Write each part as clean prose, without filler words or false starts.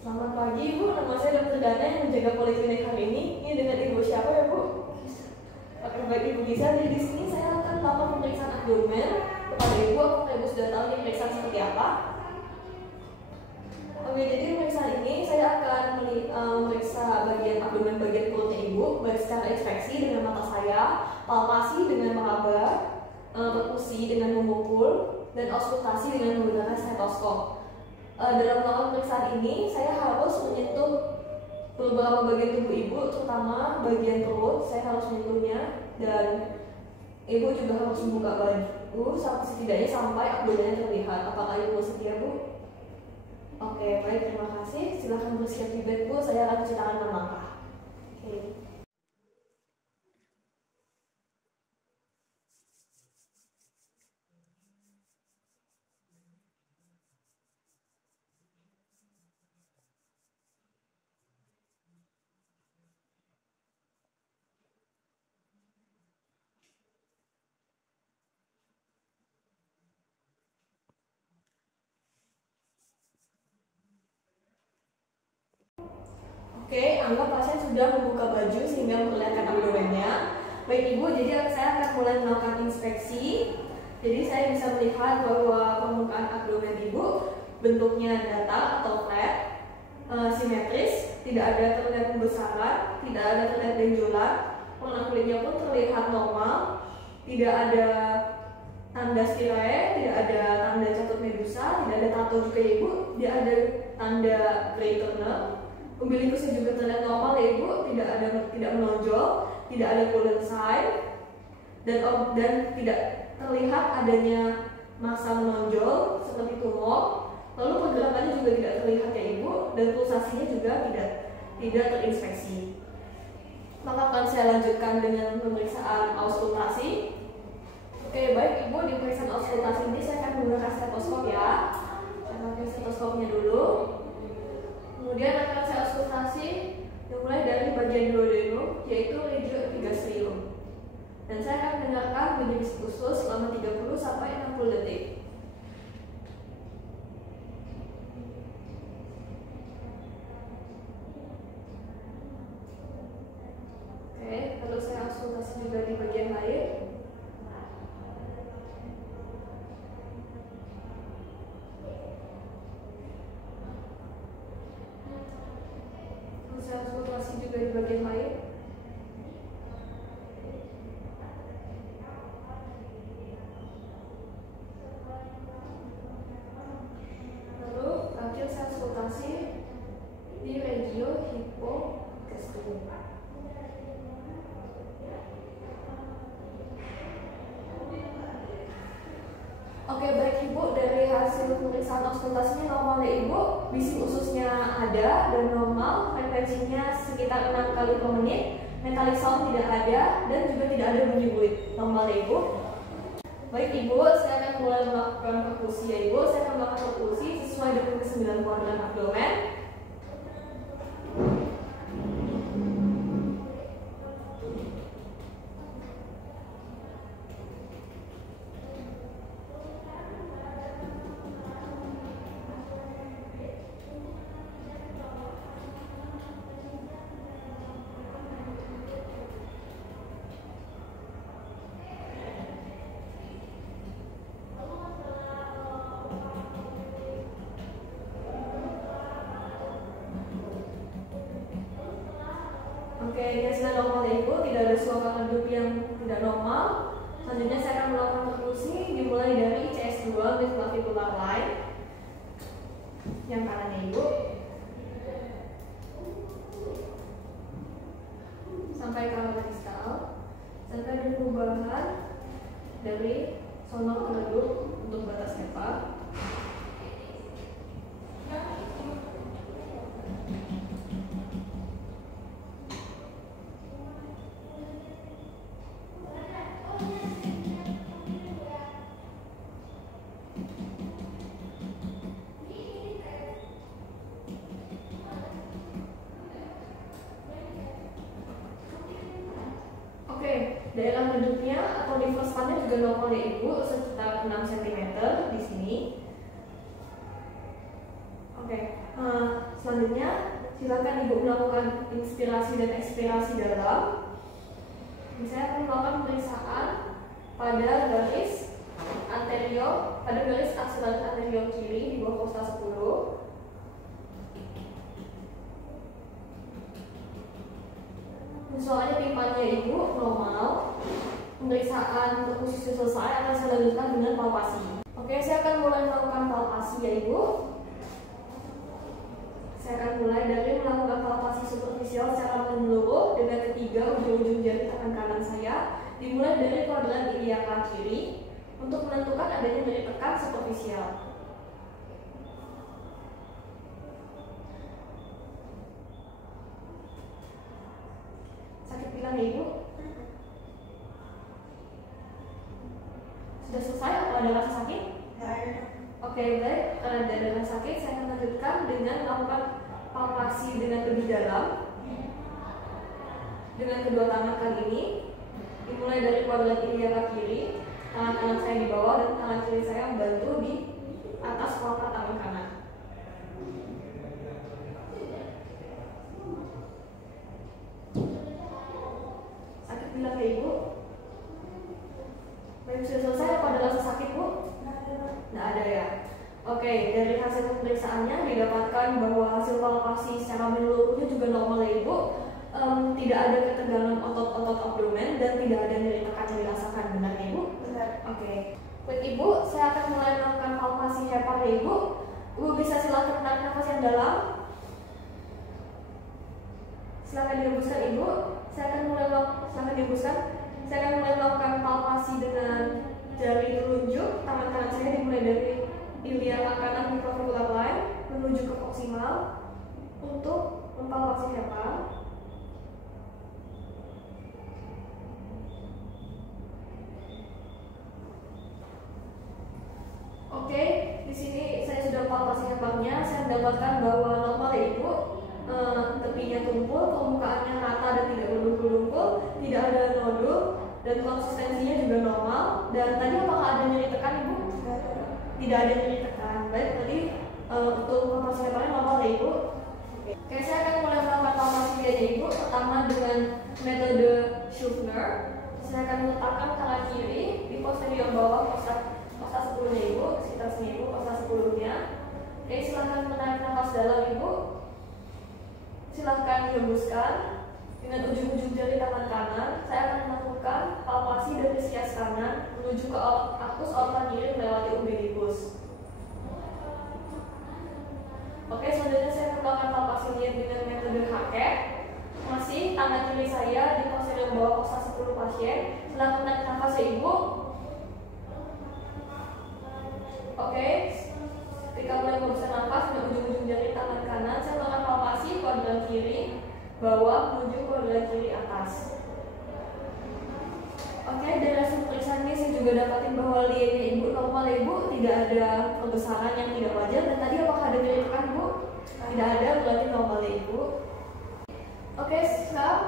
Selamat pagi Bu, nama saya Dr. Dana yang menjaga poliklinik hari ini. Ini dengan Ibu siapa ya Bu? Oke, baik Ibu Giza. Jadi di sini saya akan melakukan pemeriksaan abdomen kepada Ibu. Apakah Ibu sudah tahu ini pemeriksaan seperti apa? Oke, jadi pemeriksaan ini saya akan memeriksa bagian abdomen, bagian perutnya Ibu, baik secara inspeksi dengan mata saya, palpasi dengan meraba, perkusi dengan memukul, dan auskultasi dengan menggunakan stetoskop. Dalam melakukan pemeriksaan ini, saya harus menyentuh beberapa bagian tubuh Ibu, terutama bagian perut. Saya harus menyentuhnya, dan Ibu juga harus membuka baju setidaknya sampai abdomennya terlihat. Apakah Ibu setia Bu? Oke, baik, terima kasih. Silahkan bersiap di bed Bu, saya akan ceritakan 6 langkah. Oke. Oke, anggap pasien sudah membuka baju sehingga memperlihatkan abdomennya. Baik Ibu, jadi saya akan mulai melakukan inspeksi. Jadi saya bisa melihat bahwa permukaan abdomen Ibu bentuknya datar atau flat, simetris, tidak ada terlihat pembesaran, tidak ada terlihat benjolan, warna kulitnya pun terlihat normal, tidak ada tanda stirae, tidak ada tanda catut medusa, tidak ada tato juga ya Ibu, tidak ada tanda gray tunnel. Umbilicusnya juga terlihat normal ya Ibu, tidak menonjol, tidak ada golden sign, dan tidak terlihat adanya massa menonjol seperti tumor. Lalu pergerakannya juga tidak terlihat ya Ibu, dan pulsasinya juga tidak terinspeksi. Maka akan saya lanjutkan dengan pemeriksaan auskultasi. Oke, baik Ibu, di pemeriksaan auskultasi ini saya akan menggunakan stetoskop ya. Saya pakai stetoskopnya dulu. Kemudian akan saya auskultasi dimulai dari bagian duodenum, yaitu regio epigastrium. Dan saya akan mendengarkan bunyi bisik-usus selama 30 sampai 60 detik. Oke, lalu saya auskultasi juga di bagian lain. Saya auskultasi juga di bagian lain. Lalu terakhir saya auskultasi di regio hipogastrium. Oke, baik Ibu, dari hasil pemeriksaan auskultasinya normal ya Ibu, bisik ususnya ada dan normal, frekuensinya sekitar 6 kali per menit, metallic sound tidak ada, dan juga tidak ada bunyi buit. Normal ya Ibu. Baik Ibu, saya akan mulai melakukan perkusi ya Ibu. Saya akan melakukan perkusi sesuai dengan ke-9 kuadran abdomen. Oke, ini hasilnya normal ya Ibu, tidak ada suara redup yang tidak normal. Selanjutnya saya akan melakukan perkusi dimulai dari CS2 mid clavicular line yang kanan ya Ibu, sampai ke arah distal, sampai ada perubahan dari sonor ke redup untuk batas hepa. Daerah redupnya atau nifus spannya juga normal ya Ibu, sekitar 6 cm di sini. Oke, selanjutnya selanjutnya silakan Ibu melakukan inspirasi dan ekspirasi dalam. Saya akan melakukan pemeriksaan pada garis anterior, pada garis aksilaris anterior kiri di bawah kosta 10. Soalnya pimpanya Ibu normal. Pemeriksaan untuk posisi selesai akan saya lanjutkan dengan palpasi. Oke, saya akan mulai melakukan palpasi ya Ibu. Saya akan mulai dari melakukan palpasi superficial secara menyeluruh dengan ketiga ujung-ujung jari tangan kanan saya, dimulai dari kuadran iliaka kiri untuk menentukan adanya nyeri tekan superficial. Sakit bilang ya Ibu? Sudah selesai atau ada rasa sakit? Oke, baik. Karena ada rasa sakit, saya akan lanjutkan dengan melakukan palpasi dengan lebih dalam dengan kedua tangan kali ini, dimulai dari kuadran iliaka kiri, tangan kanan saya di bawah dan tangan kiri saya membantu di atas kelopak tangan kanan. Sakit bilang ya Ibu? Baik, sudah selesai apa ada rasa sakit Bu? Nggak ada ya? Oke, dari hasil pemeriksaannya didapatkan bahwa hasil palpasi secara menyeluruhnya juga normal ya Ibu. Tidak ada ketegangan otot-otot abdomen dan tidak ada nyeri tekan yang dirasakan, benar ya Ibu? Benar. Oke. Baik Ibu, saya akan mulai melakukan palpasi hepar ya Ibu. Ibu bisa silakan menarik nafas yang dalam. Silakan dihembuskan Ibu. Silakan dihembuskan. Saya akan mulai melakukan palpasi dengan jari telunjuk tangan kanan saya, dimulai dari iliaka kanan di clavicular line menuju ke proximal untuk mempalpasi hepar. Oke, di sini saya sudah palpasi heparnya. Saya mendapatkan bahwa normal ya Ibu. Tepinya tumpul, permukaannya rata dan tidak berdungkul-dungkul, tidak ada nodul, dan konsistensinya juga normal. Dan tadi apakah ada nyeri tekan Ibu? Tidak ada nyeri tekan. Baik, tadi untuk palpasi heparnya normal ya Ibu. Oke, saya akan mulai melakukan palpasi ya Ibu. Pertama dengan metode Schuffner. Saya akan meletakkan tangan kiri di posterior bawah kosta 10-nya Ibu, sekitar sini Ibu, kosta 10-nya. Oke, silahkan menarik nafas dalam Ibu. Silahkan dihembuskan dengan ujung-ujung jari tangan kanan. Saya akan melakukan palpasi dari sias kanan menuju ke arkus aorta kiri melewati umbilikus. Oke, selanjutnya saya akan melakukan palpasi lihat dengan metode Hackett. Masih tangan kiri saya di posterior bawah kosta 10 pasien. Silahkan menarik nafas ya Ibu. Oke, ketika mulai menghembuskan nafas dengan ujung-ujung jari tangan kanan, saya melakukan palpasi kuadran kiri bawah menuju kuadran kiri atas. Oke, dari hasil pemeriksaan ini saya juga dapatin bahwa liatnya Ibu normal ya Ibu, tidak ada pembesaran yang tidak wajar. Dan tadi apakah ada nyeri tekan Ibu? Tidak ada, berarti normal ya Ibu. Oke, sekarang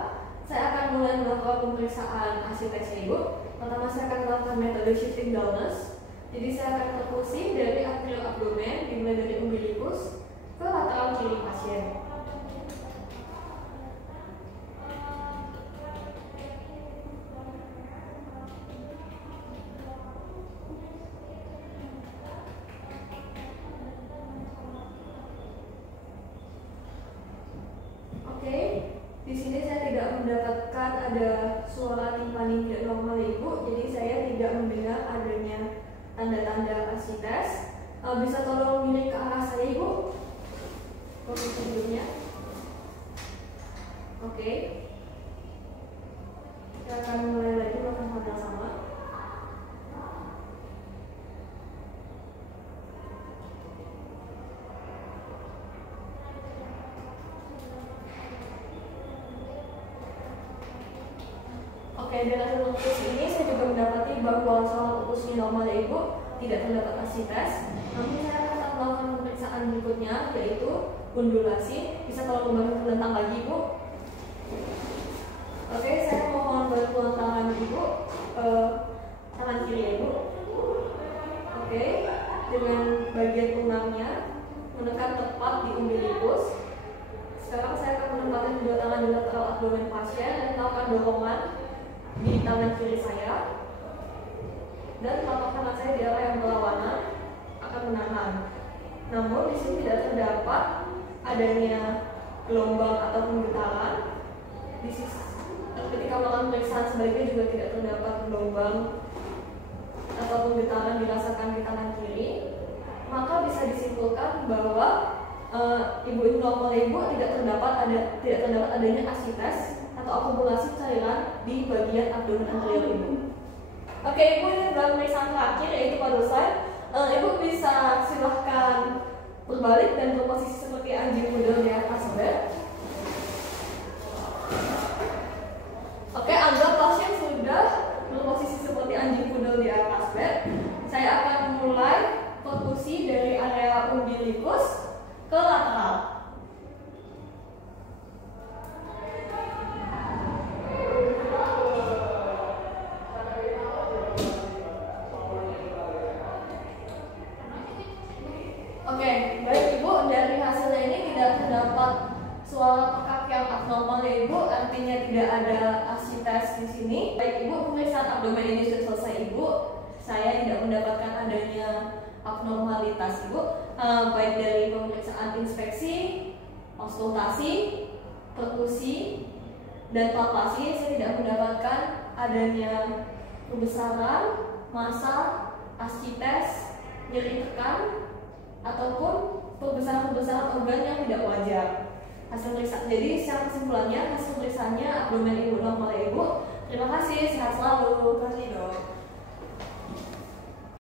saya akan mulai melakukan pemeriksaan hasil tes Ibu. Pertama saya akan melakukan metode shifting downers. Jadi saya akan perkusi dari anterior abdomen, dimulai dari umbilikus ke lateral kiri pasien. Oke, di sini saya tidak mendapatkan ada suara timpani tidak normal Ibu, jadi saya tidak mendengar adanya tanda-tanda asites. Bisa tolong miring ke arah saya Ibu, posisi duduknya. Oke, kita akan mulai lagi melakukan hal yang sama. Oke, dari hasil utus ini saya juga mendapati bahwa soal utusnya normal ya Ibu, tidak terdapat asites. Namun saya akan melakukan pemeriksaan berikutnya, yaitu undulasi. Bisa tolong membantu tentang lagi Ibu. Oke, saya mohon bantuan tangan Ibu, tangan kiri ya Ibu. Oke, dengan bagian lunarnya menekan tepat di umbilikus. abdomen pasien dan melakukan dorongan di tangan kiri saya, dan telapak tangan saya di arah yang berlawanan akan menahan. Namun di sini tidak terdapat adanya gelombang ataupun getaran. Ketika melakukan pemeriksaan sebaliknya juga tidak terdapat gelombang ataupun getaran dirasakan di tangan kiri. Maka bisa disimpulkan bahwa ibu ini normal ibu tidak terdapat adanya asites atau akumulasi cairan di bagian abdomen anterior ibu. Oke, ibu, ini dalam pemeriksaan terakhir yaitu pada slide. Ibu bisa silahkan berbalik dan berposisi seperti anjing pudel di atas bed. Oke, anggap pasien sudah berposisi seperti anjing pudel di atas bed. Saya akan mulai perkusi dari area umbilikus ke lateral. Oke, baik ibu, dari hasilnya ini tidak terdapat suara pekak yang abnormal ya ibu, artinya tidak ada asites di sini. Baik ibu, pemeriksaan abdomen ini sudah selesai ibu. Saya tidak mendapatkan adanya abnormalitas ibu, baik dari pemeriksaan inspeksi, auskultasi, perkusi, dan palpasi. Saya tidak mendapatkan adanya pembesaran, massa, asites, nyeri tekan, ataupun pembesaran organ yang tidak wajar. Hasil pemeriksaan. Jadi secara kesimpulannya hasil pemeriksaannya abdomen ibu normal ya ibu. Terima kasih, sehat selalu. Terima kasih dok.